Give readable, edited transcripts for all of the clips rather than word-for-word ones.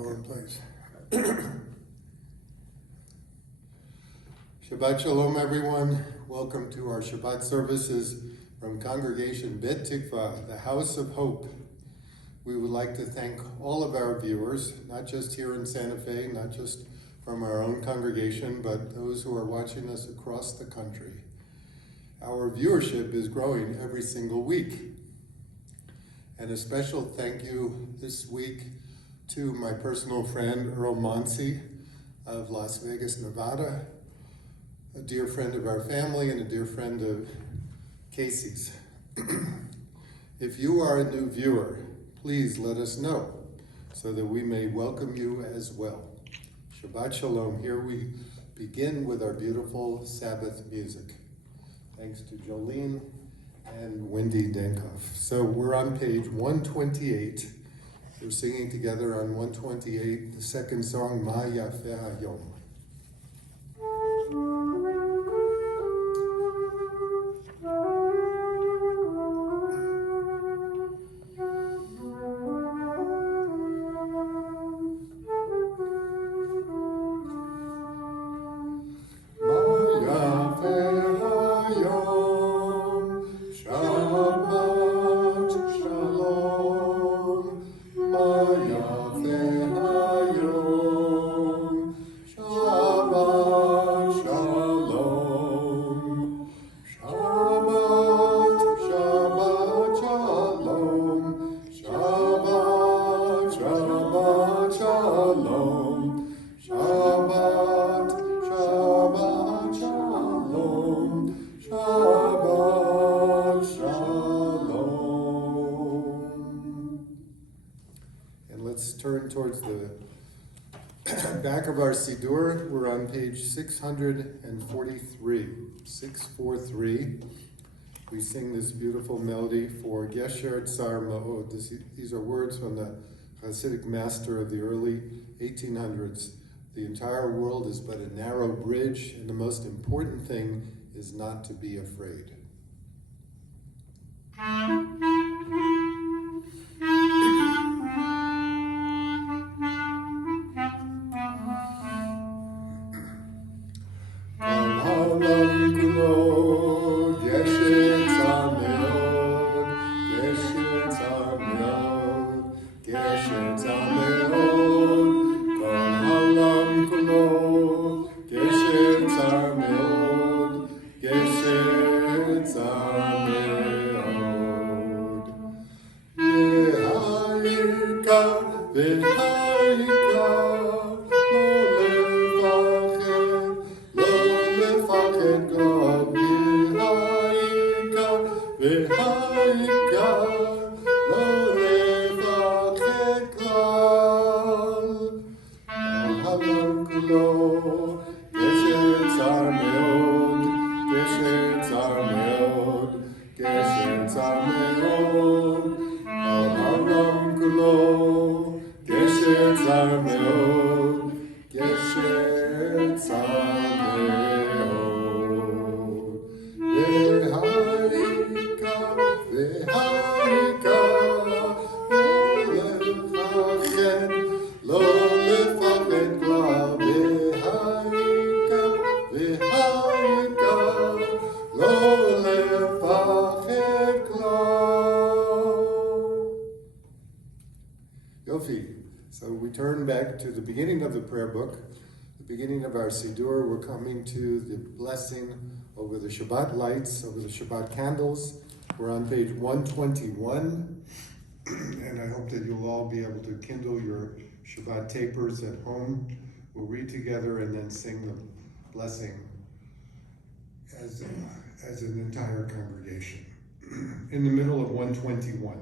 Please. Shabbat Shalom, everyone. Welcome to our Shabbat services from Congregation Beit Tikva, the House of Hope. We would like to thank all of our viewers, not just here in Santa Fe, not just from our own congregation, but those who are watching us across the country. Our viewership is growing every single week. And a special thank you this week to my personal friend, Earl Monsey of Las Vegas, Nevada, a dear friend of our family and a dear friend of Casey's. If you are a new viewer, please let us know so that we may welcome you as well. Shabbat Shalom. Here we begin with our beautiful Sabbath music. Thanks to Jolene and Wendy Dankoff. So we're on page 128. We're singing together on 128, the second song, Ma Yafeh Hayom. Towards the back of our Siddur, we're on page 643, 643. We sing this beautiful melody for Gesher Tsar Ma'od. These are words from the Hasidic master of the early 1800s. The entire world is but a narrow bridge, and the most important thing is not to be afraid. So we turn back to the beginning of the prayer book, the beginning of our Siddur. We're coming to the blessing over the Shabbat lights, over the Shabbat candles. We're on page 121, and I hope that you'll all be able to kindle your Shabbat tapers at home. We'll read together and then sing the blessing as an entire congregation. In the middle of 121,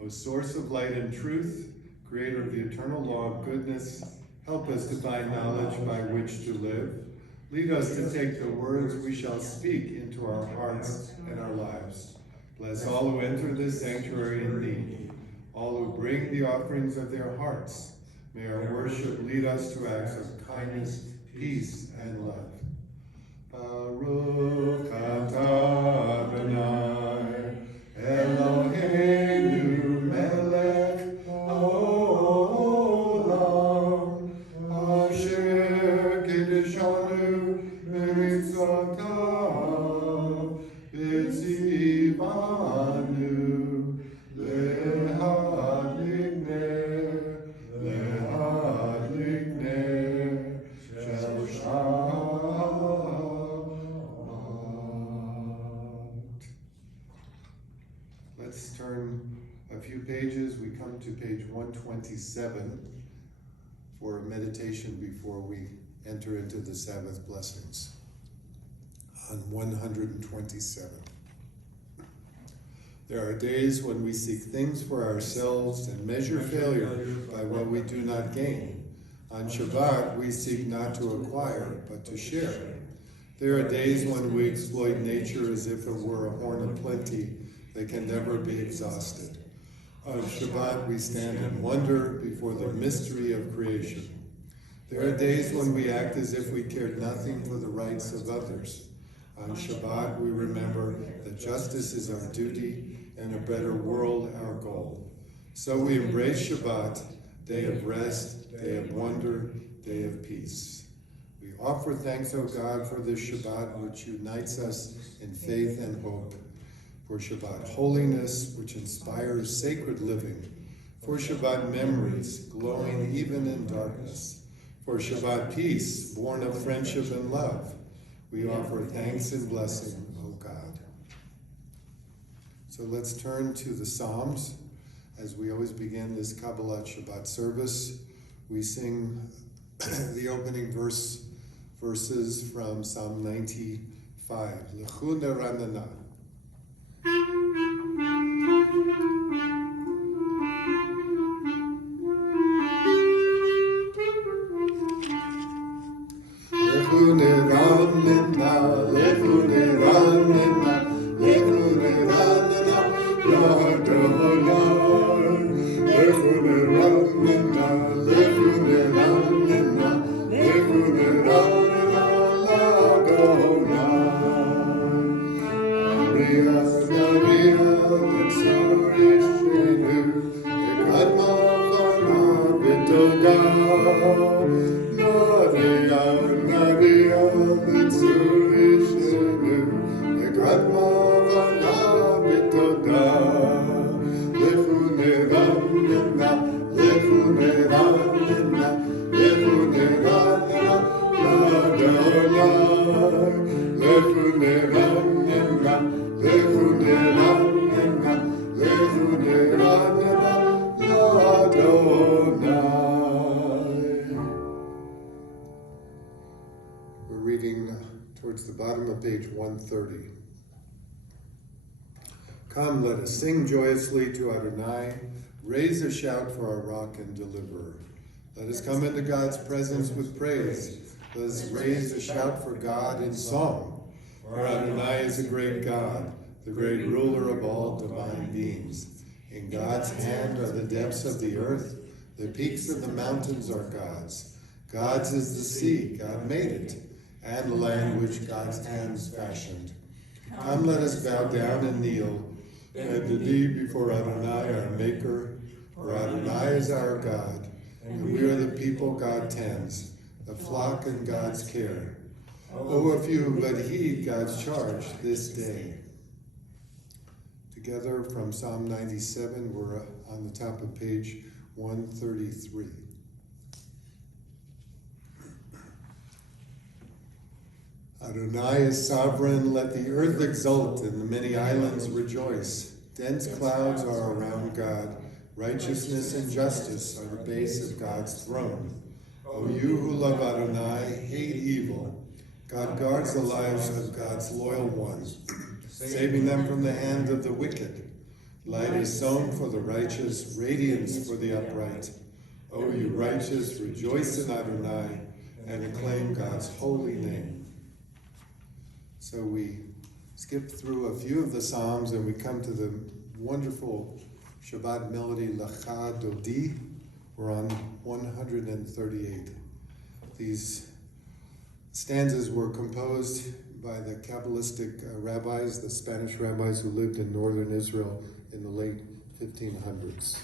O source of light and truth, Creator of the eternal law of goodness, help us to find knowledge by which to live. Lead us to take the words we shall speak into our hearts and our lives. Bless all who enter this sanctuary in need, all who bring the offerings of their hearts. May our worship lead us to acts of kindness, peace, and love. Baruch atah Adonai, Eloheinu melech haolam. 127 for a meditation before we enter into the Sabbath blessings. On 127. There are days when we seek things for ourselves and measure failure by what we do not gain. On Shabbat, we seek not to acquire, but to share. There are days when we exploit nature as if it were a horn of plenty that can never be exhausted. On Shabbat, we stand in wonder before the mystery of creation. There are days when we act as if we cared nothing for the rights of others. On Shabbat, we remember that justice is our duty and a better world our goal. So we embrace Shabbat, day of rest, day of wonder, day of peace. We offer thanks, O God, for this Shabbat which unites us in faith and hope, for Shabbat holiness which inspires sacred living, for Shabbat memories glowing even in darkness, for Shabbat peace born of friendship and love. We offer thanks and blessing, O God. So let's turn to the Psalms. As we always begin this Kabbalat Shabbat service, we sing the opening verses from Psalm 95. Lechu neranana. Lechu neranana, lechu neranana, lechu neranana, Adonai. Lechu neranana, lechu neranana, lechu neranana, Adonai. Maria, Tzorishenu, Ekadma Bitoga. Maria, Tzorishenu, Ekadma Bitoga. Lechu neranana, lechu neranana, lechu neranana, Adonai. Lechu neranana, lechu neranana, lechu neranana, Adonai. We're reading towards the bottom of page 130. Come, let us sing joyously to Adonai, raise a shout for our rock and deliverer. Let us come into God's presence with praise. Let us raise a shout for God in song. For Adonai is a great God, the great ruler of all divine beings. In God's hand are the depths of the earth, the peaks of the mountains are God's. God's is the sea, God made it, and the land which God's hands fashioned. Come, let us bow down and kneel, and the knee before Adonai our Maker, for Adonai is our God, and we are the people God tends, the flock in God's care. Oh, if you would heed God's charge this day. Together from Psalm 97, we're on the top of page 133. Adonai is sovereign, let the earth exult and the many islands rejoice. Dense clouds are around God. Righteousness and justice are the base of God's throne. O you who love Adonai, hate evil. God guards the lives of God's loyal ones, saving them from the hand of the wicked. Light is sown for the righteous, radiance for the upright. O you righteous, rejoice in Adonai and acclaim God's holy name. So we skip through a few of the Psalms and we come to the wonderful Shabbat melody, Lecha Dodi. We're on 138. These stanzas were composed by the Kabbalistic rabbis, the Spanish rabbis who lived in northern Israel in the late 1500s.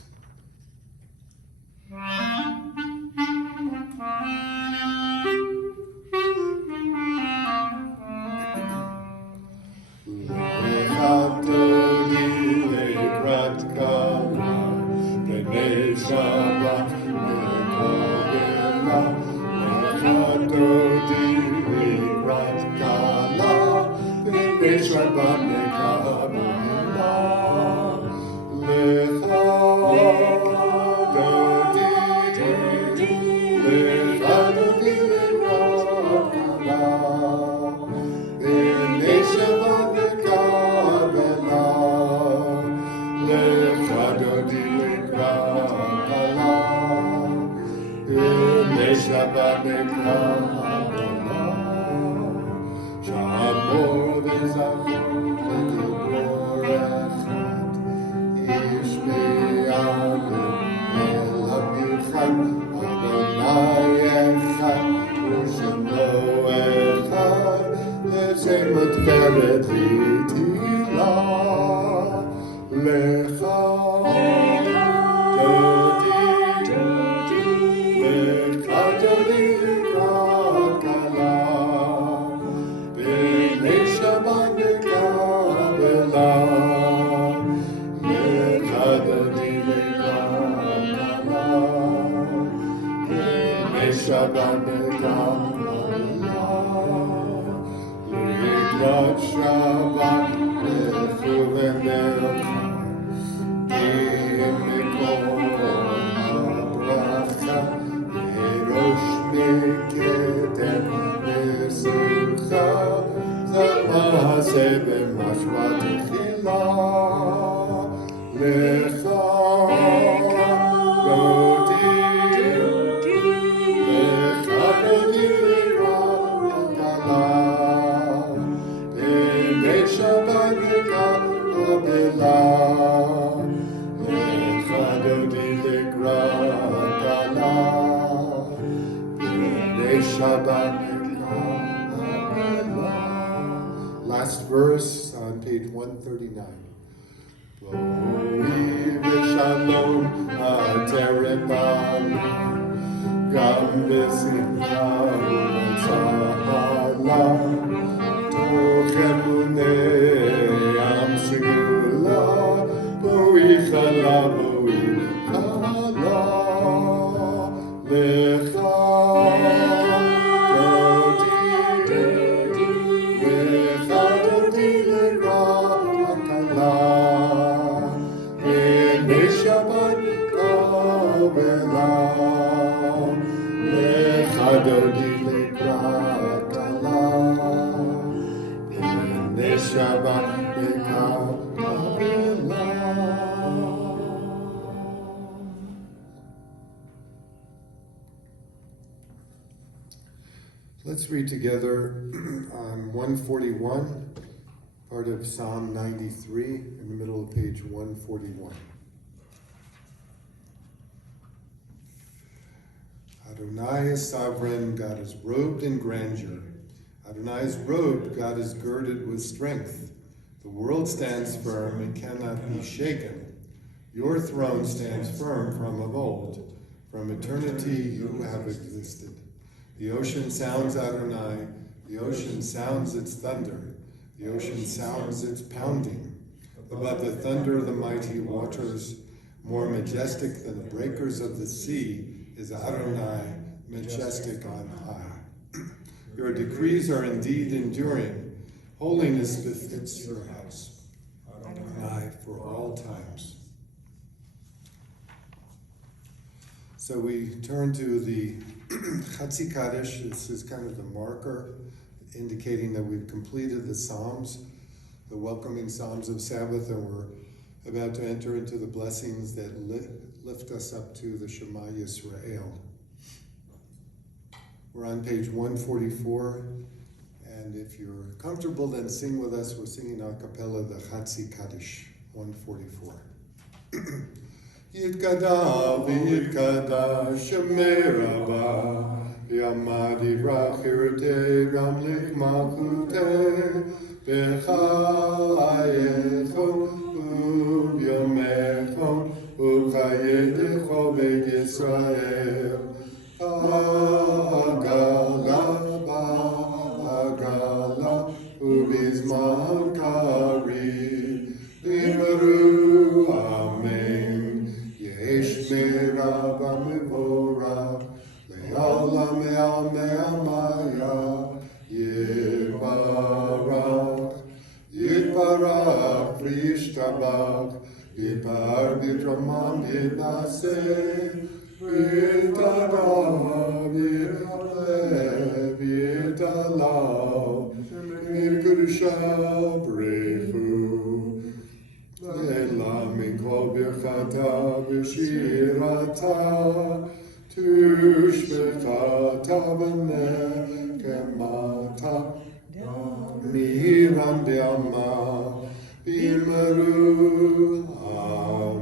Shabbat Last verse on page 139. Let's read together 141, part of Psalm 93, in the middle of page 141. Adonai is sovereign, God is robed in grandeur. Adonai is robed, God is girded with strength. The world stands firm and cannot be shaken. Your throne stands firm from of old. From eternity you have existed. The ocean sounds Adonai, the ocean sounds its thunder, the ocean sounds its pounding. Above the thunder of the mighty waters, more majestic than the breakers of the sea, is Adonai, majestic on high. Your decrees are indeed enduring. Holiness befits your house, Adonai, for all times. So we turn to the Chatzi Kaddish. This is kind of the marker indicating that we've completed the Psalms, the welcoming Psalms of Sabbath, and we're about to enter into the blessings that lift us up to the Shema Yisrael. We're on page 144, and if you're comfortable, then sing with us. We're singing a cappella the Chatzi Kaddish, 144. Yitkada v'yitkada Shemei Rabba Yamadi Rachirte Ramlik Malchute B'chayecho U'b'yomecho U'chayedecho B'Yisrael Agala Ba'agala U'bizman Kari V'imru Amen Shmira b'mivora, le'olam me'amaya, Yibarach, Yibarach, v'yishtabach, Yibar b'dramam yidnaseh, v'yitarach. Shlichata v'nekemata miran b'yama b'yimeru.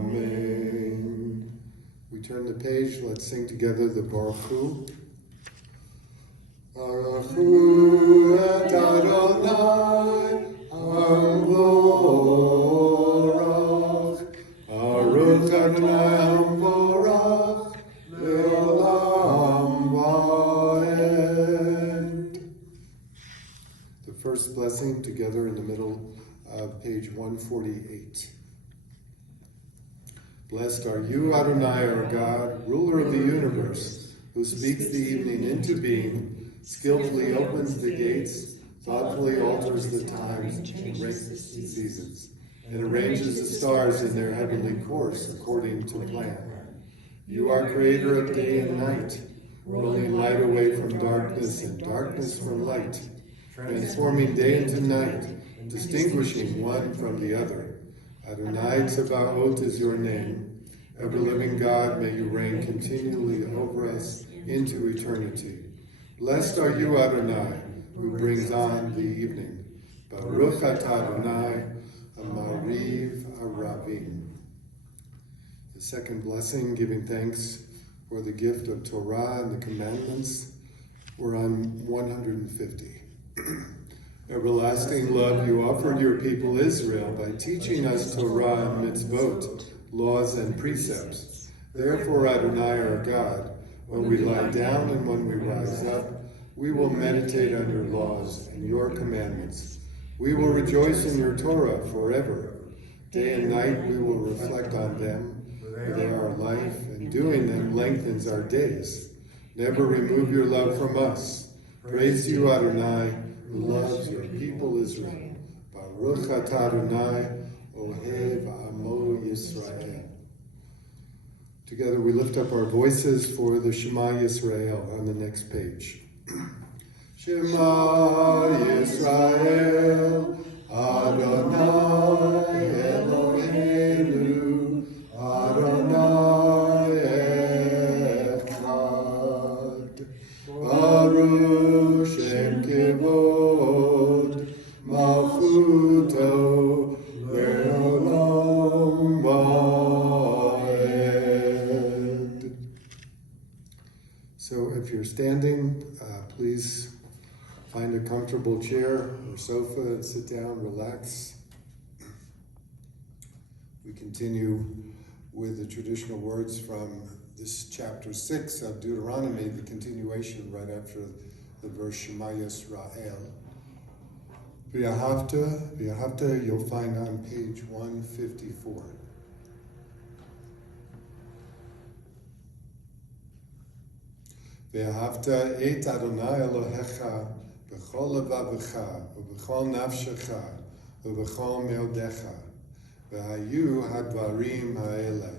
Amen. We turn the page. Let's sing together the Baruch Hu. Baruch Hu et Adonai Hamvorach. Baruch Adonai Hamvorach Le'olam va'ed. The first blessing together in the middle of page 148. Blessed are you, Adonai, our God, ruler of the universe, who speaks the evening into being, skillfully opens the gates, thoughtfully alters the times and ranks the seasons, and arranges the stars in their heavenly course according to plan. You are creator of day and night, rolling light away from darkness and darkness from light, transforming day into night, distinguishing one from the other. Adonai Tzebaot is your name. Ever-living God, may you reign continually over us into eternity. Blessed are you, Adonai, who brings on the evening. Baruch atah Adonai, Amariv Aravim. The second blessing, giving thanks for the gift of Torah and the commandments, we're on 150. Everlasting love, you offered your people Israel by teaching us Torah and mitzvot, laws and precepts. Therefore, Adonai, our God, when we lie down and when we rise up, we will meditate on your laws and your commandments. We will rejoice in your Torah forever. Day and night we will reflect on them, for they are life, and doing them lengthens our days. Never remove your love from us. Praise to you, Adonai, who loves your people Israel. Baruch atah Adonai, Ohev Amo Yisrael. Together we lift up our voices for the Shema Yisrael on the next page. Shema Yisrael, Adonai Eloheinu, Adonai Echad. Baruch Shem Kivod, Malchuto, Le'olam va'ed. So if you're standing, please find a comfortable chair or sofa and sit down, relax. We continue with the traditional words from this chapter 6 of Deuteronomy, the continuation right after the verse Shema Yisrael. V'ahavta, you'll find on page 154. V'ahavta et Adonai Elohecha b'chol levavecha u'b'chol nafshecha u'b'chol meodecha v'hayu hadvarim ha'ele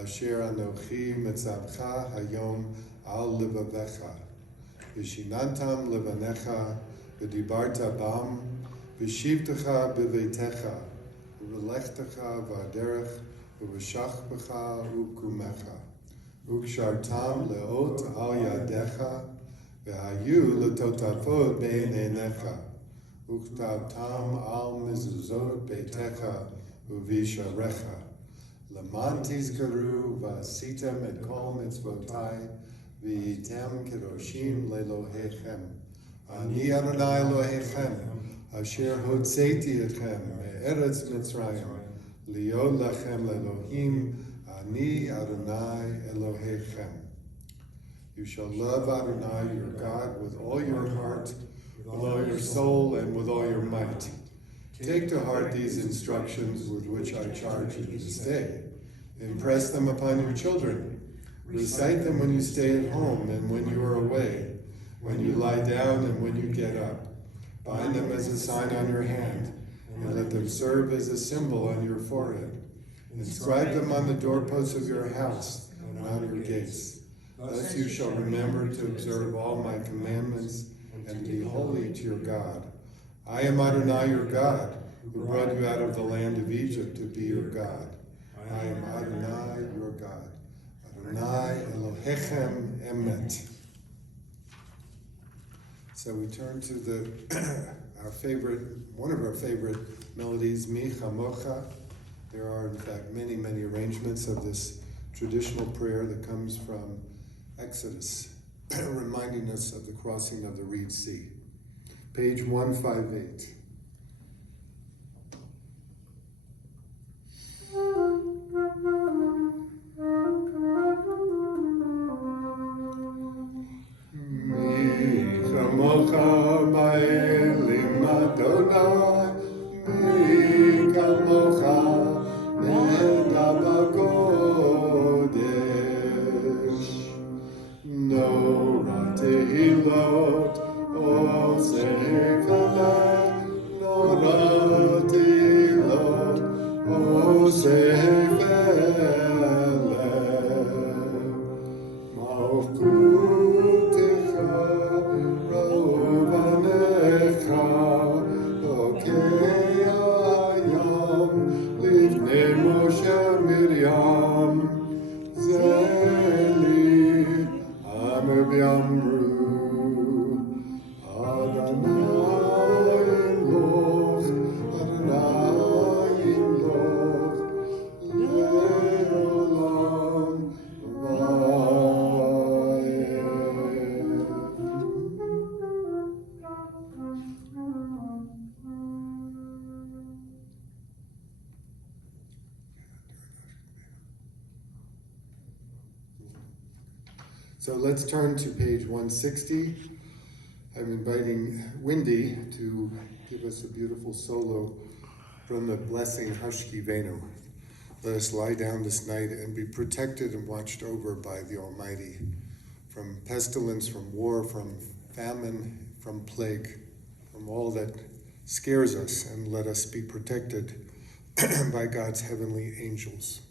asher anochi metzavcha hayom al levavecha v'shinantam levanecha v'dibarta bam v'shivtecha b'veitecha v'lechtecha v'aderech v'shachbecha u'kumecha ukshartam leot al yadecha v'hayu letotafot bein einecha uktabtam al mezuzot beitecha uvisharecha leman tizkaru v'asitem et kol mitzvotai v'yitem kedoshim lelohechem ani Adonai Elohechem asher hotzeti etchem me'eretz Mitzrayim liot lachem lelohim ani Adonai Elohechem. You shall love Adonai your God with all your heart, with all your soul, and with all your might. Take to heart these instructions with which I charge you this day. Impress them upon your children. Recite them when you stay at home and when you are away, when you lie down and when you get up. Bind them as a sign on your hand, and let them serve as a symbol on your forehead. Inscribe them on the doorposts of your house and on your gates. Thus you shall remember to observe all my commandments and be holy to your God. I am Adonai your God, who brought you out of the land of Egypt to be your God. I am Adonai your God. Adonai Elohechem Emet. So we turn to one of our favorite melodies, Mi Chamocha. There are, in fact, many, many arrangements of this traditional prayer that comes from Exodus, reminding us of the crossing of the Reed Sea. Page 158. So let's turn to page 160. I'm inviting Wendy to give us a beautiful solo from the blessing Hashki Venu. Let us lie down this night and be protected and watched over by the Almighty from pestilence, from war, from famine, from plague, from all that scares us, and let us be protected by God's heavenly angels.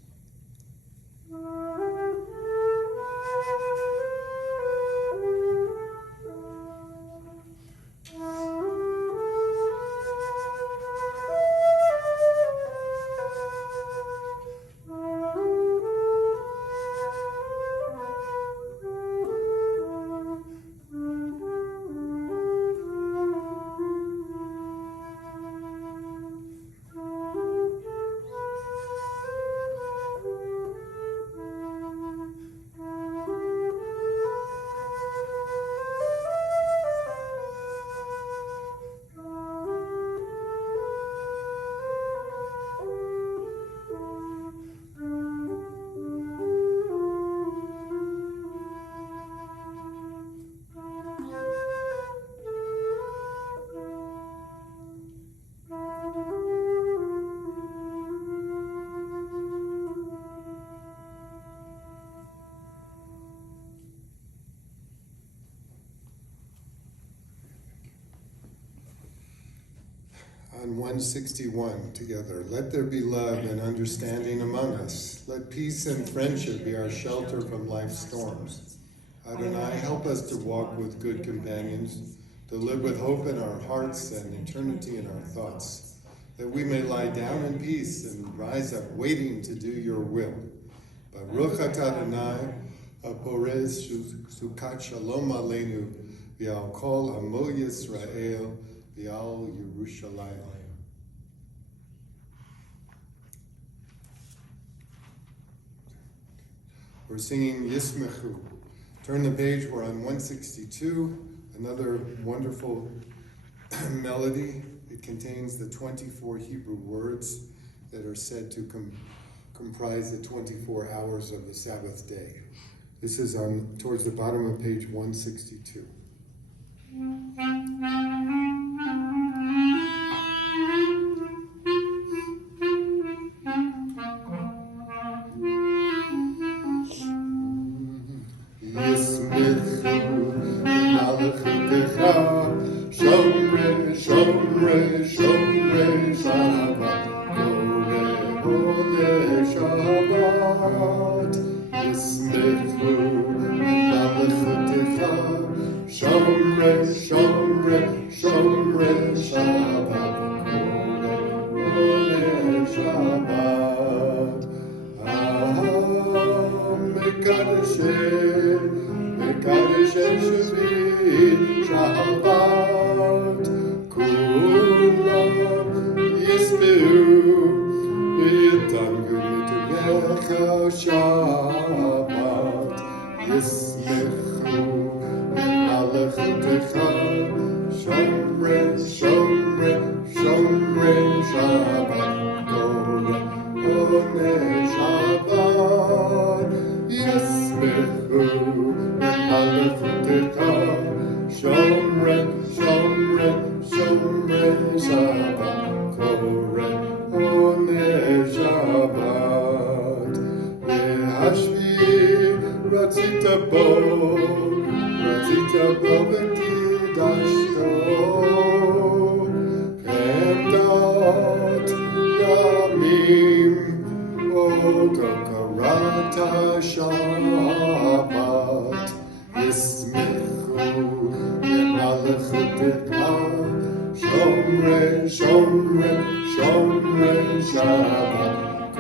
On 161 together. Let there be love and understanding among us. Let peace and friendship be our shelter from life's storms. Adonai, help us to walk with good companions, to live with hope in our hearts and eternity in our thoughts, that we may lie down in peace and rise up waiting to do your will. Baruch atah Adonai, haporez sukat shalom aleinu, v'al kol amo Yisrael, v'al Yerushalayim. We're singing Yismechu. Turn the page, we're on 162, another wonderful melody. It contains the 24 Hebrew words that are said to comprise the 24 hours of the Sabbath day. This is towards the bottom of page 162. Shvi Shabbat Kulam Yisbiru V'yitangu Mitevecha Shabbat Yismechu V'malachutecha Shomre Shomre Shomre Shabbat Oneh Shabbat Yismechu V'malachutecha Shomre Shomre Shomre Shabbat Oneh Shabbat V'hashvi Ratzita bo v'kidashto Emdat Yamim Otokarata Shabbat Yismechu V'malachutecha Shomre Shomre Shomre Shabbat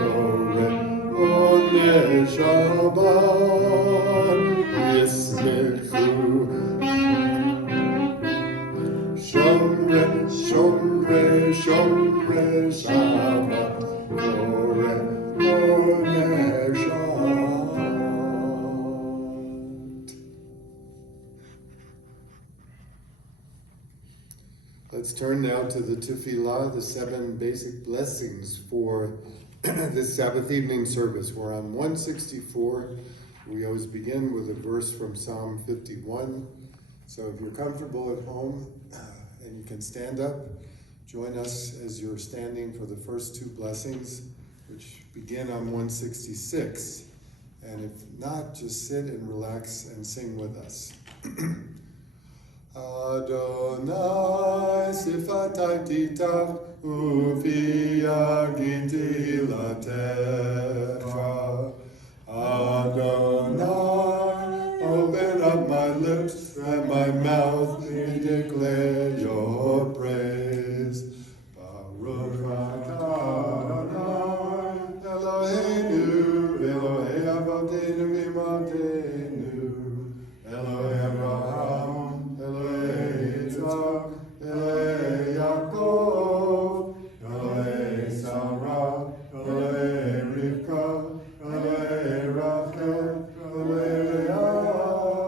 Oneh Shabbat Yismechu Shomre Shomre Shomre Shabbat Oneh Shabbat. Let's turn now to the Tefillah, the 7 basic blessings for this Sabbath evening service. We're on 164. We always begin with a verse from Psalm 51. So if you're comfortable at home and you can stand up, join us as you're standing for the first 2 blessings, which begin on 166. And if not, just sit and relax and sing with us. Adonai sifatai titach ufi yagiti latecha. Adonai, open up my lips and my mouth may declare your praise. Baruch atah Adonai Eloheinu, Elohei avoteinu v'imotenu, Elohei Abraham, Elohei Yitzhak, Elohei Yaakov, Elohei Sarah, Elohei Rivka, Elohei Rachel, Elohei Leah,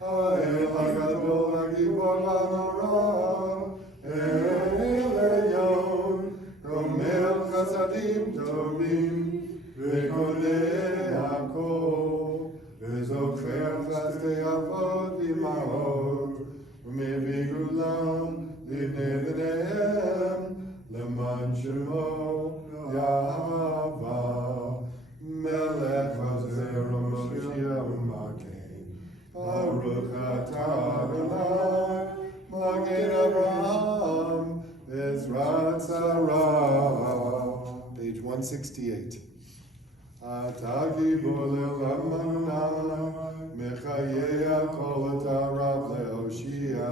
Ha'el HaGadol HaGibor HaNorah, El Elyon, Romer Chasadim Tovim, V'konei HaKol, V'zocher Chasdei Avot V'imahot, U'mevii Gulam Livnei B'neihem, L'man Shemo Yahava, Melech Hazer Moshiach U'Magen, Baruch atah Adonai, Magen Abraham, Ezrat Sarah. Page 168. Atah gibor le'lamana, mechayei hakol atarav le'oshia,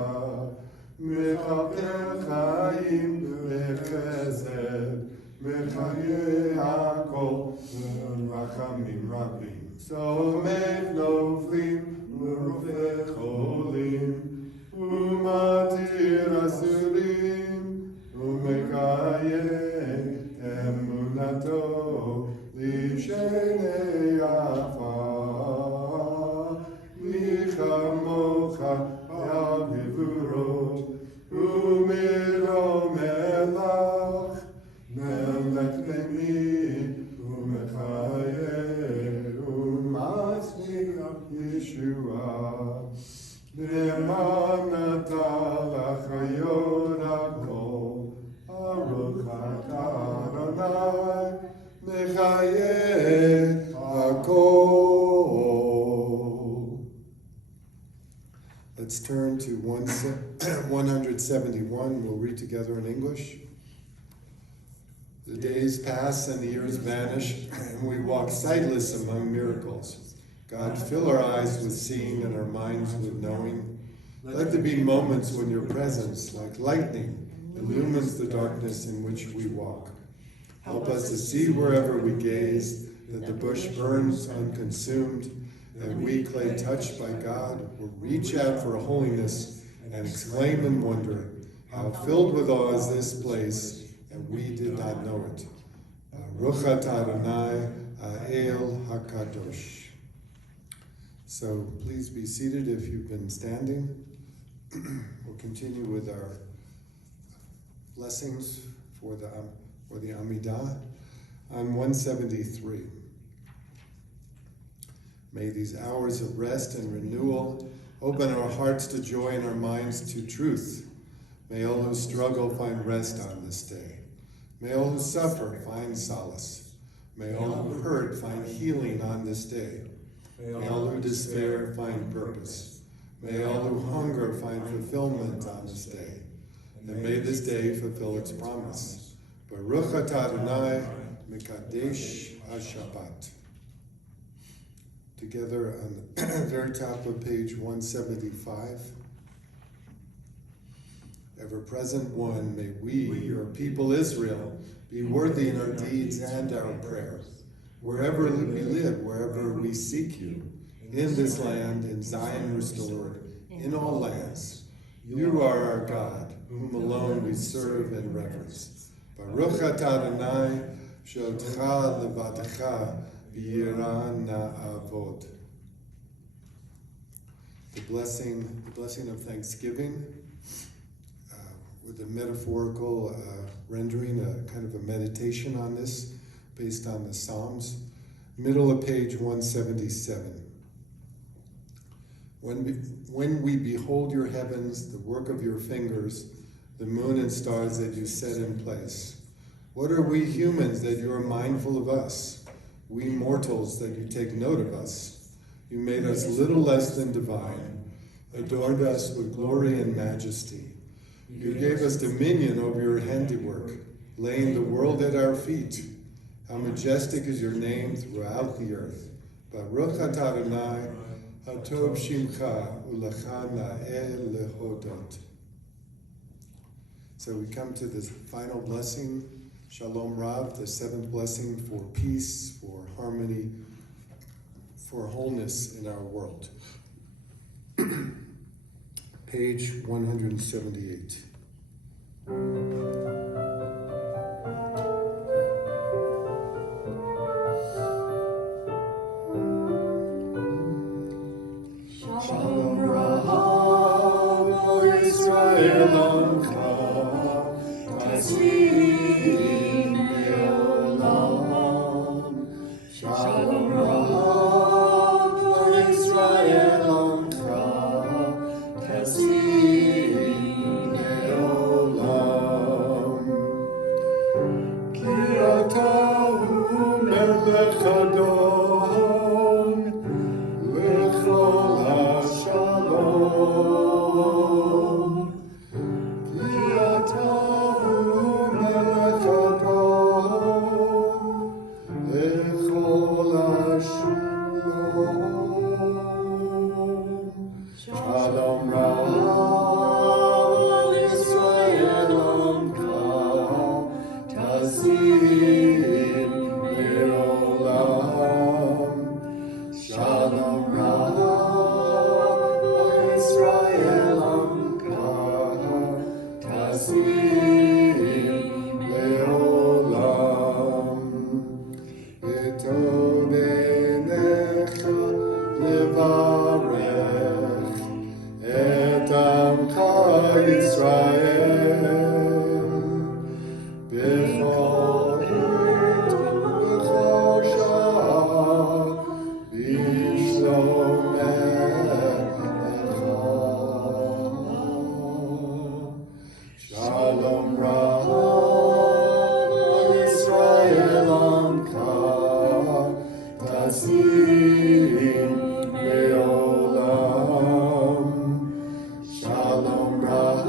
mechaker chaim le'chesed, mechayei hakol le'rachamim rabim. Somech noflim u'rofech cholim, u'matir asurim, u'mekayei emunato Lishenei Afa, Michamocha Yagivurot, Umiro Melach, Melech Lemi, Umechaye, Umasmiach Yeshua, Nemanata Lachayot Hakol, Baruch atah Adonai, Mechayeh Hakol. Let's turn to 171. We'll read together in English. The days pass and the years vanish, and we walk sightless among miracles. God, fill our eyes with seeing and our minds with knowing. Let there be moments when your presence, like lightning, illumines the darkness in which we walk. Help us to see wherever we gaze, that the bush burns unconsumed, and we, clay touched by God, will reach out for holiness and exclaim in wonder, how filled with awe is this place, and we did not know it. Baruch atah Adonai Ha'el HaKadosh. So please be seated if you've been standing. We'll continue with our blessings for the Amidah on 173. May these hours of rest and renewal open our hearts to joy and our minds to truth. May all who struggle find rest on this day. May all who suffer find solace. May all who hurt find healing on this day. May all who despair find purpose. May all who hunger find fulfillment on this day. And may this day fulfill its promise. Baruch atah Adonai Mekadesh HaShabbat. Together on the very top of page 175. Ever-present one, may we, your people Israel, be worthy in our deeds and our prayers. Wherever we live, wherever we seek you, in this land, in Zion restored, in all lands. You are our God, whom alone we serve and reverence. Baruch atah Adonai, she'otcha levadecha v'yirah na'avod. The blessing of thanksgiving, with a metaphorical rendering, a kind of a meditation on this, based on the Psalms. Middle of page 177. When we behold your heavens, the work of your fingers, the moon and stars that you set in place, what are we humans that you are mindful of us? We mortals that you take note of us. You made us little less than divine, adorned us with glory and majesty. You gave us dominion over your handiwork, laying the world at our feet. How majestic is your name throughout the earth. Baruch atah Adonai, hatov shimcha ulecha na'eh lehodot. So we come to this final blessing, Shalom Rav, the seventh blessing for peace, for harmony, for wholeness in our world. Page 178. Shalom Rav, O Israel Amcha, Tazim Me'olam. Shalom Rav, O Israel Amcha, Tazim Me'olam. Ki atah hu melech Adon, lechol HaShalom. Ki atah hu melech Adon, lechol HaShalom. Shalom Rav, Israel Amcha, Tazim Me'olam. Shalom Rav, Israel Amcha, Tazim Me'olam. V'tov einecha levarech et Amcha Yisrael. B'chol עת ובכל שעה, בשלומך. Shalom Rav, Israel Amcha, Tazim Me'olam. Shalom Rav,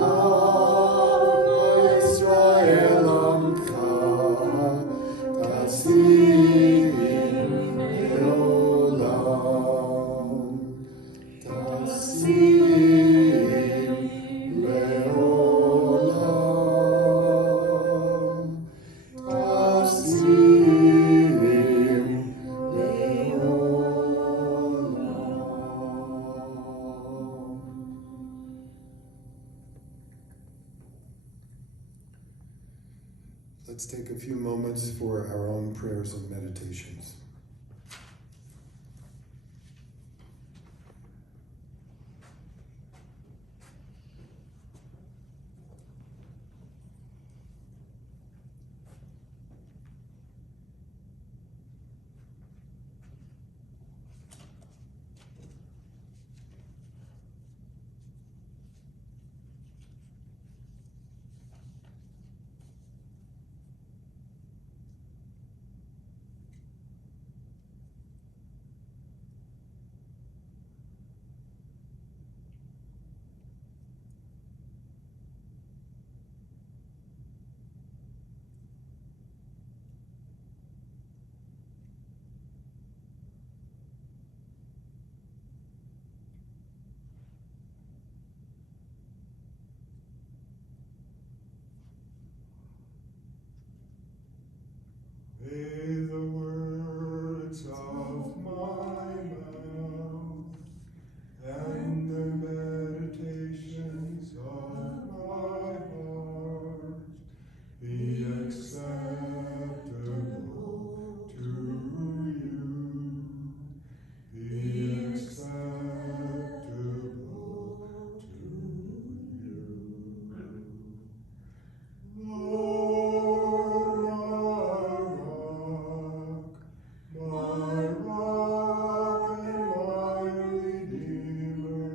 let's take a few moments for our own prayers and meditations. May the words of my mouth and the meditations of my heart be acceptable to you. Be acceptable to you. Lord, my rock and my redeemer.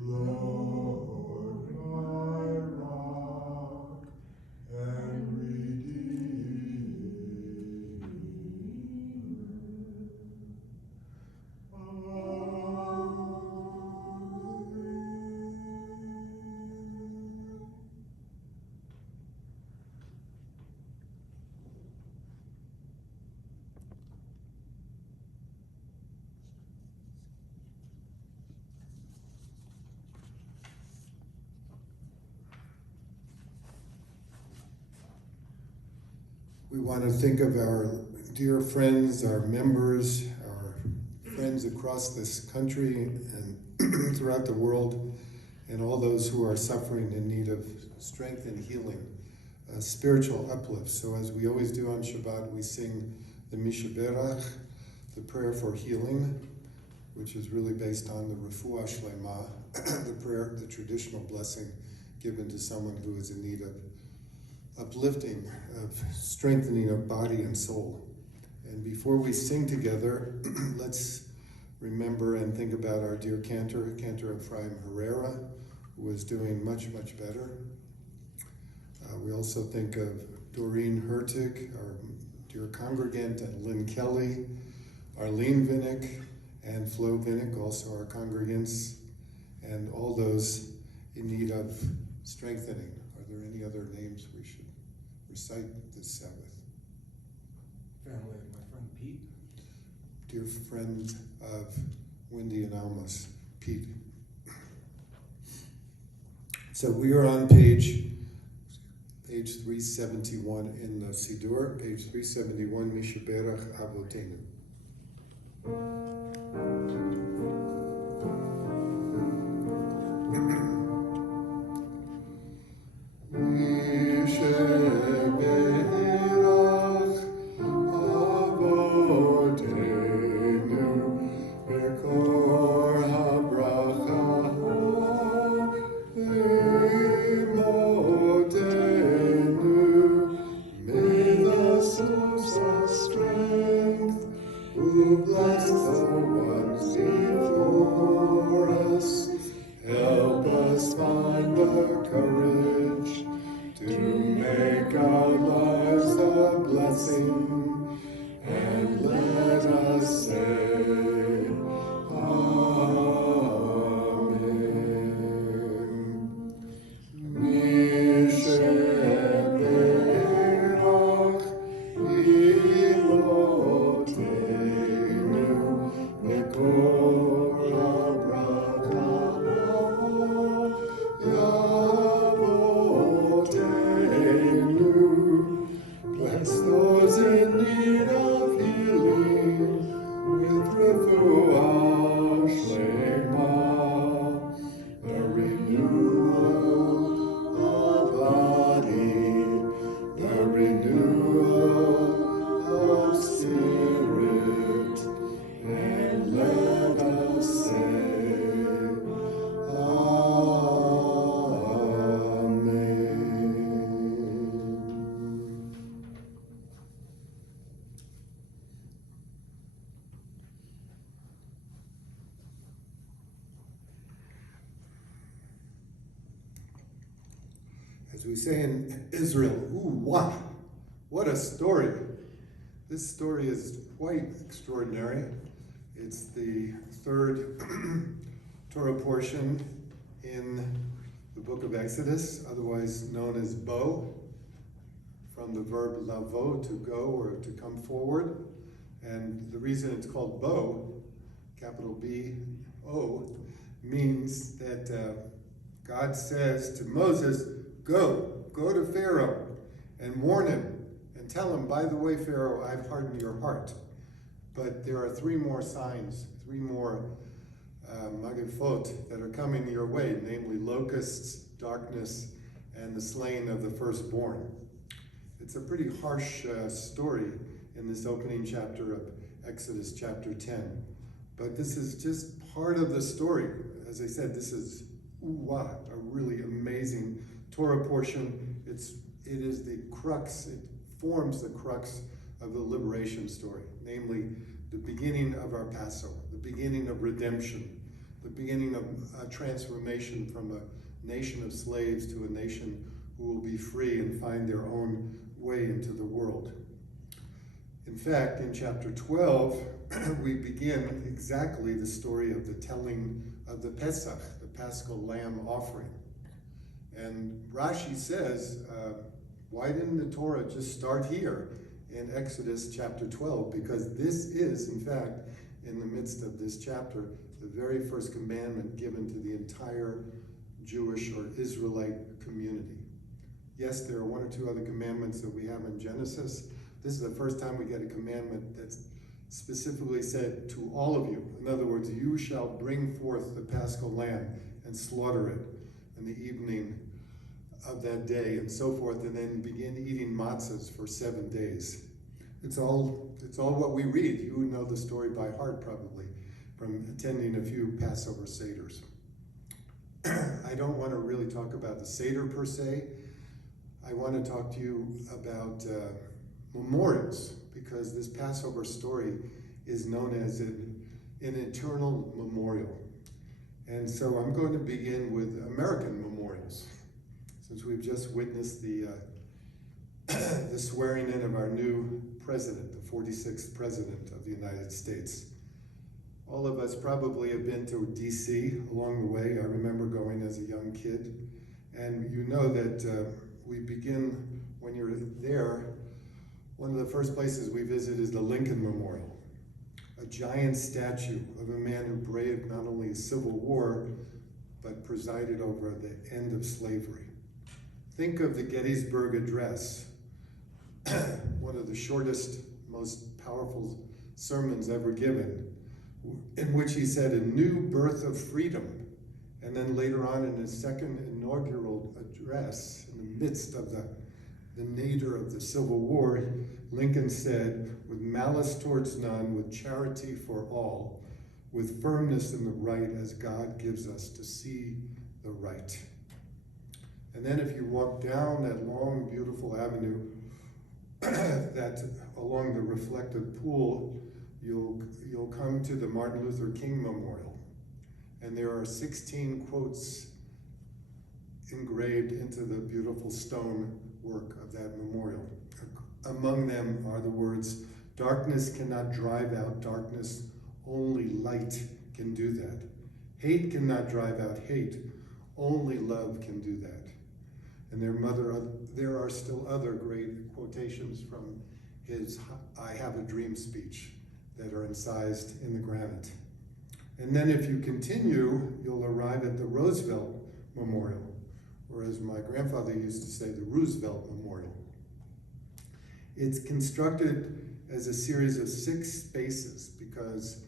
Lord, my rock and redeemer. We want to think of our dear friends, our members, our friends across this country and throughout the world, and all those who are suffering in need of strength and healing, spiritual uplift. So as we always do on Shabbat, we sing the Mishabera, the prayer for healing, which is really based on the Refuah Shlema, the prayer, the traditional blessing given to someone who is in need of uplifting, of strengthening of body and soul. And before we sing together, let's remember and think about our dear cantor Ephraim Herrera, who is doing much, much better. We also think of Doreen Hurtig, our dear congregant, and Lynn Kelly, Arlene Vinnick, and Flo Vinnick, also our congregants, and all those in need of strengthening. Are there any other names we should recite this Sabbath? Family of my friend Pete. Dear friend of Wendy and Alma's, Pete. So we are on page 371 in the Siddur, page 371, Mishabera Avotenu. Bless those in need of healing with As we say in Israel, ooh, wow, what a story. This story is quite extraordinary. It's the third Torah portion in the book of Exodus, otherwise known as Bo, from the verb lavo, to go or to come forward. And the reason it's called Bo, capital B-O, means that God says to Moses, go to Pharaoh and warn him and tell him, by the way, Pharaoh, I've hardened your heart. But there are three more signs, three more magifot that are coming your way, namely locusts, darkness, and the slaying of the firstborn. It's a pretty harsh story in this opening chapter of Exodus chapter 10. But this is just part of the story. As I said, this is a really amazing Torah portion. It is the crux, it forms the crux of the liberation story, namely the beginning of our Passover, the beginning of redemption, the beginning of a transformation from a nation of slaves to a nation who will be free and find their own way into the world. In fact, in chapter 12, we begin exactly the story of the telling of the Pesach, the Paschal lamb offering. And Rashi says, why didn't the Torah just start here in Exodus chapter 12? Because this is, in fact, in the midst of this chapter, the very first commandment given to the entire Jewish or Israelite community. Yes, there are one or two other commandments that we have in Genesis. This is the first time we get a commandment that's specifically said to all of you. In other words, you shall bring forth the Paschal lamb and slaughter it in the evening of that day and so forth, and then begin eating matzahs for 7 days. It's all what we read. You know the story by heart probably from attending a few Passover Seders. I don't want to really talk about the Seder per se. I want to talk to you about memorials, because this Passover story is known as an eternal memorial. And so I'm going to begin with American memorials, since we've just witnessed the swearing in of our new president, the 46th president of the United States. All of us probably have been to DC along the way. I remember going as a young kid. And you know that we begin, when you're there, one of the first places we visit is the Lincoln Memorial, a giant statue of a man who braved not only a civil war, but presided over the end of slavery. Think of the Gettysburg Address, one of the shortest, most powerful sermons ever given, in which he said, a new birth of freedom. And then later on in his second inaugural address, in the midst of the nadir of the Civil War, Lincoln said, with malice towards none, with charity for all, with firmness in the right as God gives us to see the right. And then if you walk down that long, beautiful avenue, that along the reflective pool, you'll come to the Martin Luther King Memorial. And there are 16 quotes engraved into the beautiful stone work of that memorial. Among them are the words, darkness cannot drive out darkness, only light can do that. Hate cannot drive out hate, only love can do that. And there are still other great quotations from his I Have a Dream speech that are incised in the granite. And then if you continue, you'll arrive at the Roosevelt Memorial, or as my grandfather used to say, the Roosevelt Memorial. It's constructed as a series of 6 spaces because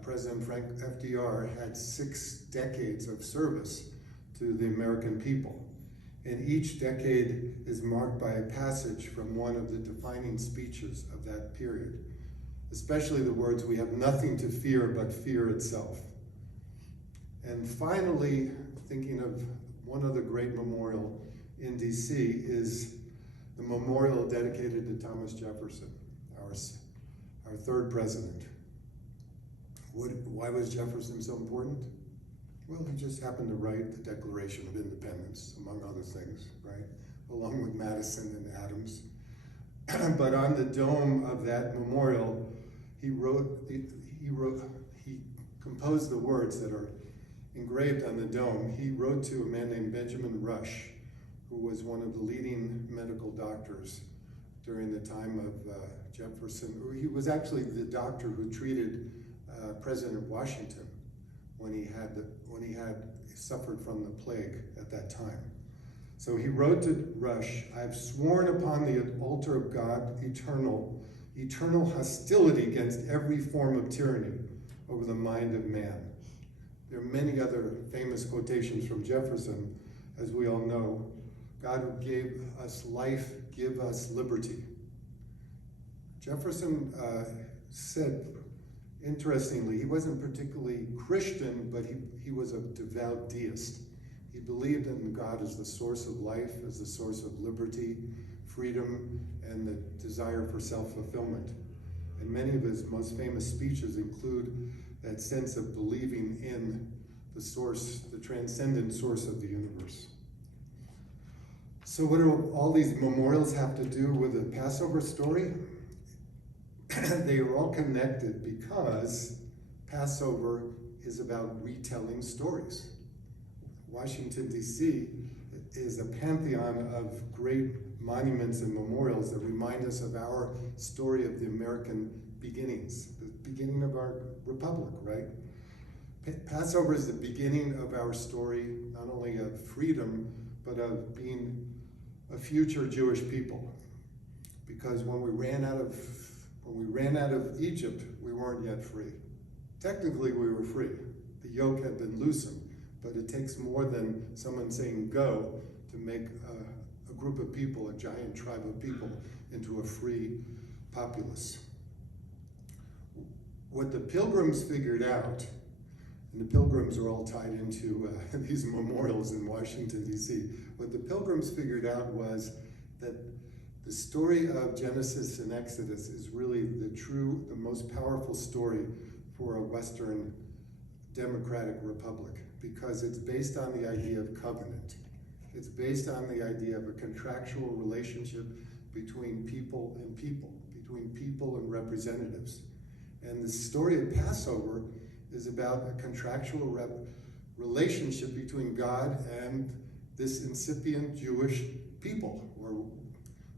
President FDR had 6 decades of service to the American people. And each decade is marked by a passage from one of the defining speeches of that period, especially the words, we have nothing to fear but fear itself. And finally, thinking of one other great memorial in DC is the memorial dedicated to Thomas Jefferson, our third president. Why was Jefferson so important? Well, he just happened to write the Declaration of Independence, among other things, right? Along with Madison and Adams. But on the dome of that memorial, he composed the words that are engraved on the dome. He wrote to a man named Benjamin Rush, who was one of the leading medical doctors during the time of Jefferson. He was actually the doctor who treated President Washington when he had suffered from the plague at that time. So he wrote to Rush, "I've sworn upon the altar of God eternal hostility against every form of tyranny over the mind of man." There are many other famous quotations from Jefferson, as we all know. God who gave us life, give us liberty. Jefferson said, interestingly, he wasn't particularly Christian, but he was a devout deist. He believed in God as the source of life, as the source of liberty, freedom, and the desire for self-fulfillment. And many of his most famous speeches include that sense of believing in the source, the transcendent source of the universe. So what do all these memorials have to do with the Passover story? They are all connected because Passover is about retelling stories. Washington, D.C. is a pantheon of great monuments and memorials that remind us of our story of the American beginnings, the beginning of our republic, right? Passover is the beginning of our story, not only of freedom, but of being a future Jewish people. Because when we ran out of Egypt, we weren't yet free. Technically, we were free. The yoke had been loosened, but it takes more than someone saying go to make a group of people, a giant tribe of people, into a free populace. What the Pilgrims figured out, and the Pilgrims are all tied into these memorials in Washington, D.C. What the Pilgrims figured out was that the story of Genesis and Exodus is really the most powerful story for a Western democratic republic, because it's based on the idea of covenant. It's based on the idea of a contractual relationship between people and people, between people and representatives. And the story of Passover is about a contractual relationship between God and this incipient Jewish people, or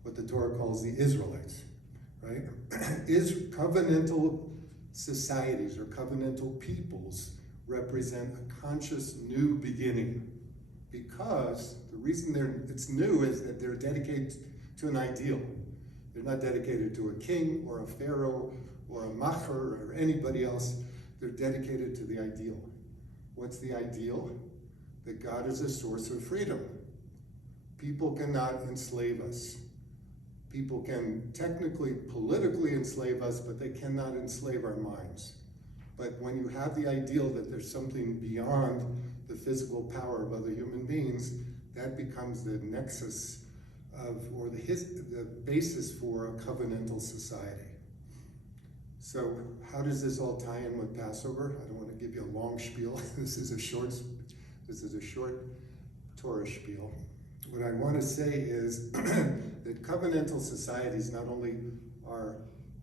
what the Torah calls the Israelites, right? Covenantal societies or covenantal peoples represent a conscious new beginning, because the reason it's new is that they're dedicated to an ideal. They're not dedicated to a king or a pharaoh or a macher or anybody else. They're dedicated to the ideal. What's the ideal? That God is a source of freedom. People cannot enslave us. People can technically, politically enslave us, but they cannot enslave our minds. But when you have the ideal that there's something beyond the physical power of other human beings, that becomes the nexus of, or the basis for a covenantal society. So how does this all tie in with Passover? I don't want to give you a long spiel. This is a short Torah spiel. What I want to say is that covenantal societies not only are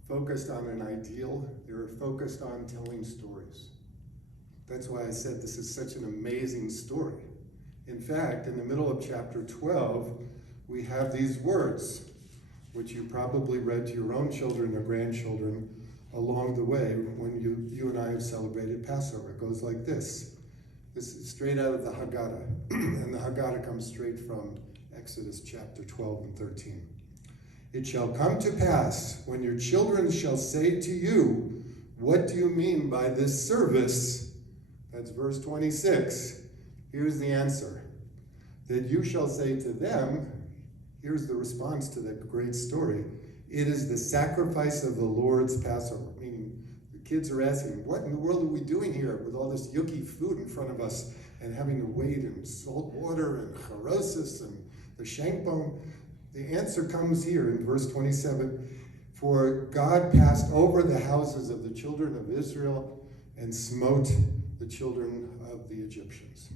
focused on an ideal, they're focused on telling stories. That's why I said this is such an amazing story. In fact, in the middle of chapter 12, we have these words, which you probably read to your own children or grandchildren along the way when you and I have celebrated Passover. It goes like this. This is straight out of the Haggadah, and the Haggadah comes straight from Exodus chapter 12 and 13. It shall come to pass when your children shall say to you, what do you mean by this service? That's verse 26. Here's the answer. That you shall say to them, here's the response to that great story. It is the sacrifice of the Lord's Passover. Meaning, the kids are asking, what in the world are we doing here with all this yucky food in front of us and having to wade in salt water and charosis and the shank bone? The answer comes here in verse 27. For God passed over the houses of the children of Israel and smote the children of the Egyptians.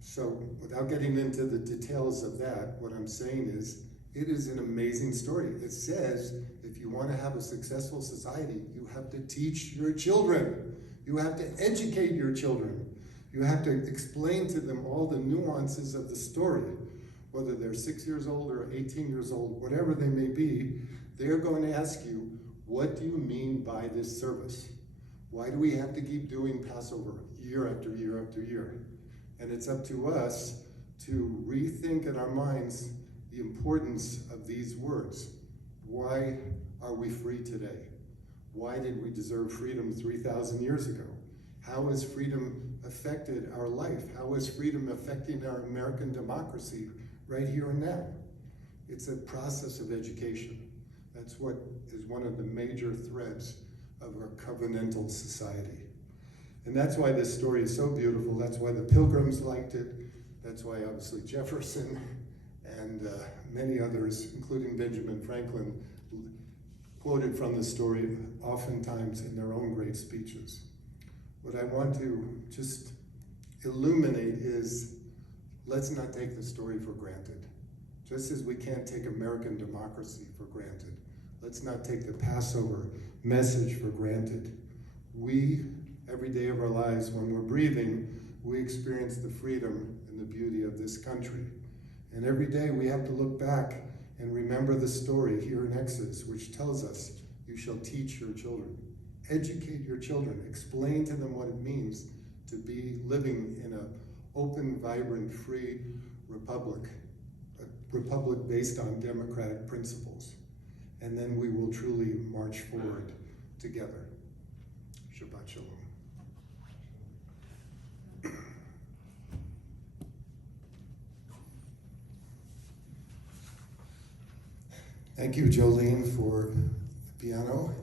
So without getting into the details of that, what I'm saying is, it is an amazing story. It says, if you want to have a successful society, you have to teach your children. You have to educate your children. You have to explain to them all the nuances of the story. Whether they're 6 years old or 18 years old, whatever they may be, they're going to ask you, what do you mean by this service? Why do we have to keep doing Passover year after year after year? And it's up to us to rethink in our minds the importance of these words. Why are we free today? Why did we deserve freedom 3,000 years ago? How has freedom affected our life? How is freedom affecting our American democracy right here and now? It's a process of education. That's what is one of the major threads of our covenantal society. And that's why this story is so beautiful. That's why the Pilgrims liked it. That's why obviously Jefferson and many others, including Benjamin Franklin, quoted from the story oftentimes in their own great speeches. What I want to just illuminate is, let's not take the story for granted. Just as we can't take American democracy for granted, let's not take the Passover message for granted. We, every day of our lives, when we're breathing, we experience the freedom and the beauty of this country. And every day we have to look back and remember the story here in Exodus, which tells us, you shall teach your children. Educate your children. Explain to them what it means to be living in an open, vibrant, free republic, a republic based on democratic principles. And then we will truly march forward together. Shabbat Shalom. Thank you, Jolene, for the piano,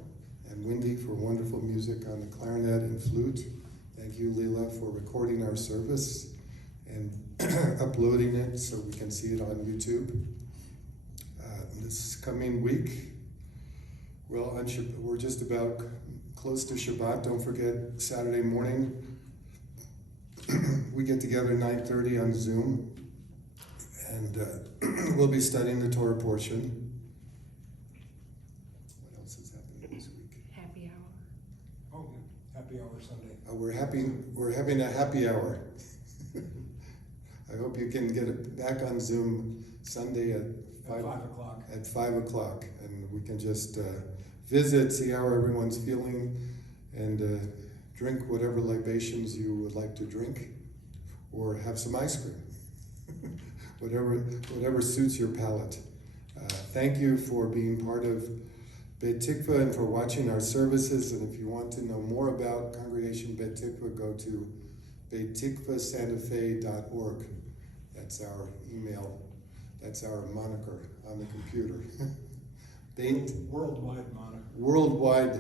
and Wendy for wonderful music on the clarinet and flute. Thank you, Lela, for recording our service and uploading it so we can see it on YouTube. This coming week, well, we're just about close to Shabbat. Don't forget, Saturday morning, we get together at 9:30 on Zoom, and we'll be studying the Torah portion. What else is happening this week? Happy hour. Oh, happy hour Sunday. We're having a happy hour. I hope you can get it back on Zoom Sunday at 5 o'clock. At 5 o'clock, and we can just visit, see how everyone's feeling, and drink whatever libations you would like to drink, or have some ice cream. whatever suits your palate. Thank you for being part of Beit Tikva and for watching our services. And if you want to know more about Congregation Beit Tikva, go to beitikvasantafe.org. That's our email. That's our moniker on the computer. Worldwide moniker. Worldwide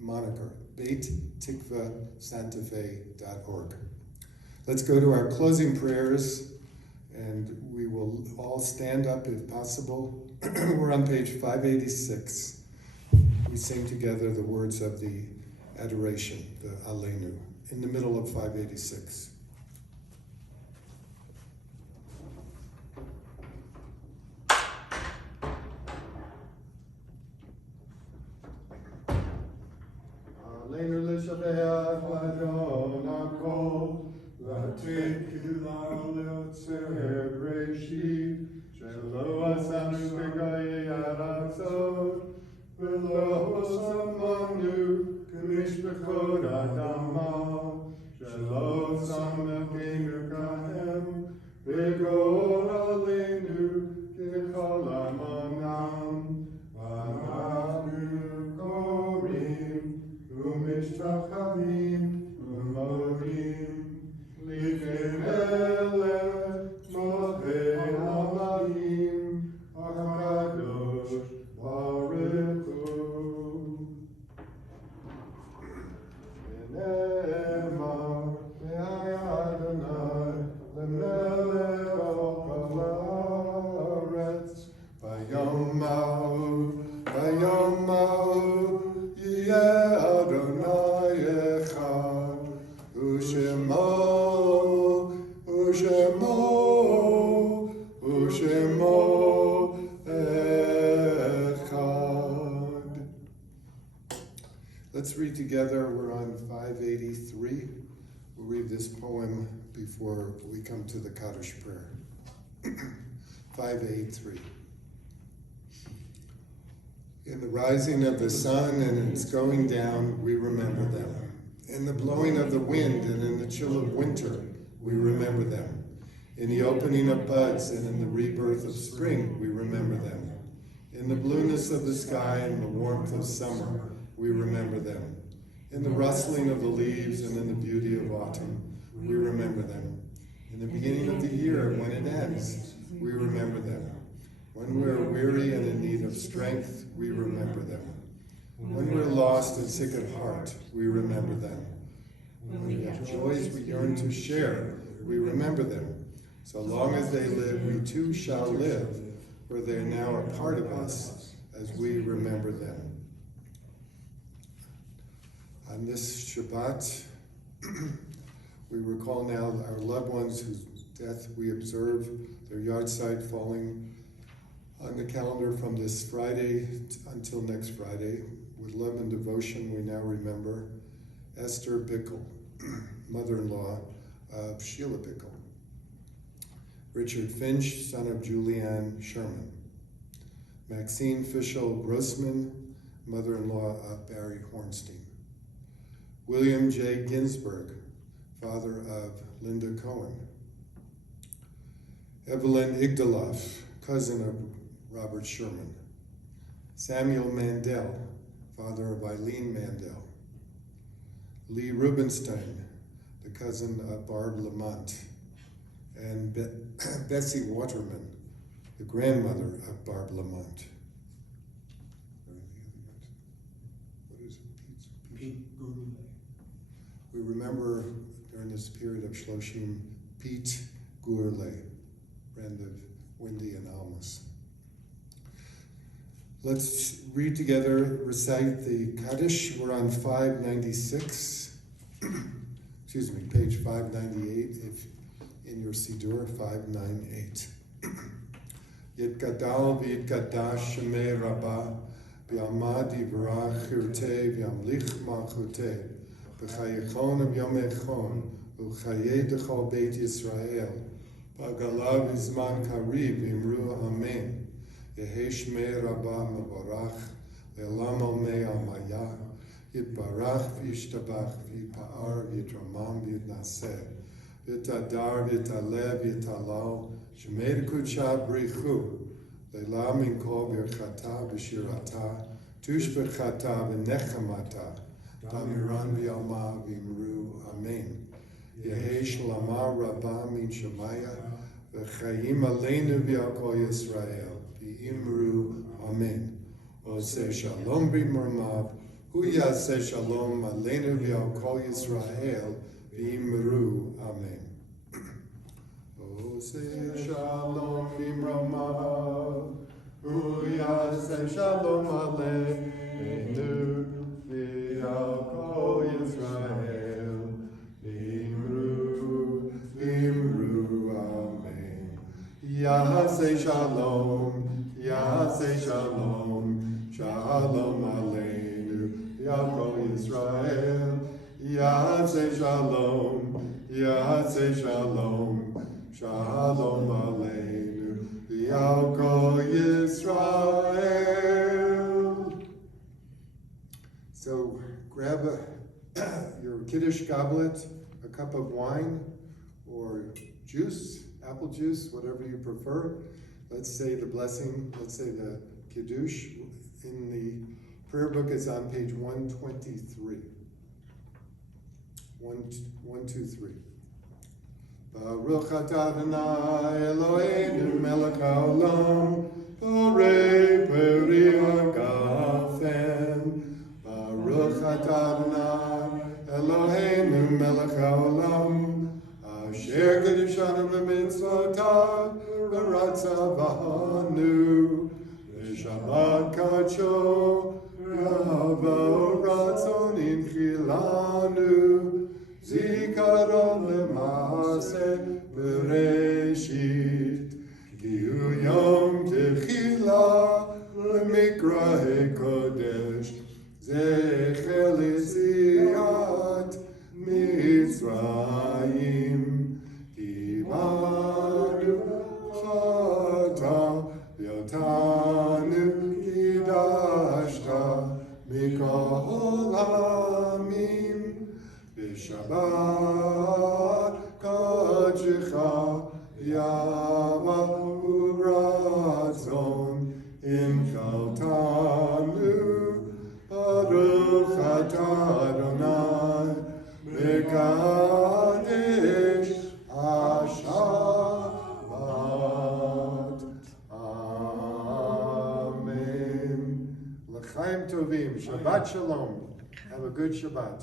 moniker. beitikvasantafe.org. Let's go to our closing prayers, and we will all stand up if possible. We're on page 586. We sing together the words of the adoration, the Aleinu, in the middle of 586. Aleinu l'shabeach Adonai kol, V'atikila leotzer breshit, shelo asanu k'gayei aratzot, v'lo samanu k'mishpachot adama, shelo samachenu kahem, v'gol aleinu k'chol amonam, v'anachnu korim, u'mishtachavim, u'modim, Lifnei Melech Malchei Hamayim HaKadosh Baruch Hu. V'ne'emar Adonai Lemelech 583. We'll read this poem before we come to the Kaddish prayer. 583. In the rising of the sun and its going down, we remember them. In the blowing of the wind and in the chill of winter, we remember them. In the opening of buds and in the rebirth of spring, we remember them. In the blueness of the sky and the warmth of summer, we remember them. In the rustling of the leaves and in the beauty of autumn, we remember them. In the beginning of the year, when it ends, we remember them. When we're weary and in need of strength, we remember them. When we're lost and sick at heart, we remember them. When we have joys we yearn to share, we remember them. So long as they live, we too shall live, for they are now a part of us as we remember them. On this Shabbat, we recall now our loved ones whose death we observe, their yahrzeit falling on the calendar from this Friday until next Friday. With love and devotion, we now remember Esther Bickle, mother-in-law of Sheila Bickle. Richard Finch, son of Julianne Sherman. Maxine Fischel Grossman, mother-in-law of Barry Hornstein. William J. Ginsberg, father of Linda Cohen. Evelyn Igdaloff, cousin of Robert Sherman. Samuel Mandel, father of Eileen Mandel. Lee Rubenstein, the cousin of Barb Lamont. And Betsy Waterman, the grandmother of Barb Lamont. What is it? Pete Gourlay. We remember during this period of Shloshim, Pete Gourlay, friend of Wendy and Almas. Let's read together, recite the Kaddish. We're on 596. Excuse me, page 598, if in your Siddur, 598. Yitgadal v'yitgadash shemei Rabba, v'yamad yivrach chirtei v'yamlich malchutei, v'chayechon v'yomechon, v'chayei dechol Beit Yisrael, v'agalav v'zman kariv v'imru amen. Yehi shmei Rabba mevorach, le'olam olmei almaya, yitbarach v'yishtabach v'yipa'ar v'yitramam v'yitnaseh, v'yitadar v'yitalev v'yitalal, shemei d'kudsha brichu, le'la min kol birchata v'shirata, tush b'chata v'nechamata, damiran v'yalma v'imru amen. Yehi shlama Rabba min shemaya, v'chayim aleinu v'yakol Yisrael, Imru Amen. Oseh Shalom b'mormav, Hu Yaseh Shalom Aleinu v'al Kol Yisrael b'Imru Amen. Oseh Shalom b'mormav, Hu Yaseh Shalom Aleinu v'al Kol Yisrael b'Imru Amen. Yaseh Shalom. Yaseh Shalom, Shalom Aleinu, Ya'akol Yisrael. Yaseh Shalom, Yaseh Shalom, Shalom Aleinu, Ya'akol Yisrael. So grab your Kiddush goblet, a cup of wine, or juice, apple juice, whatever you prefer. Let's say the blessing, let's say the Kiddush. In the prayer book, it's on page 123. 123. Baruch atah Adonai Eloheinu melech haolam, borei peri hagafen. Baruch atah Adonai Eloheinu melech haolam, asher kedushanu b'mitzvotav, V'ratza v'hanu, v'shabbat kadsho, v'hava ratzon inchilanu, zikaron l'maaseh b'reshit, ki hu yom techila l'mikrahe kodesh, zecher l'siyat Mitzrayim, Kibanu Chata, V'otanu Kidashta, Mikol Hamim, B'Shabbat Kodecha, Yama Uratzon, Im Chaltanu, Baruch Atah Adonai, Mekadesh HaShabbat. Amen. L'chaim tovim. Shabbat shalom. Have a good Shabbat.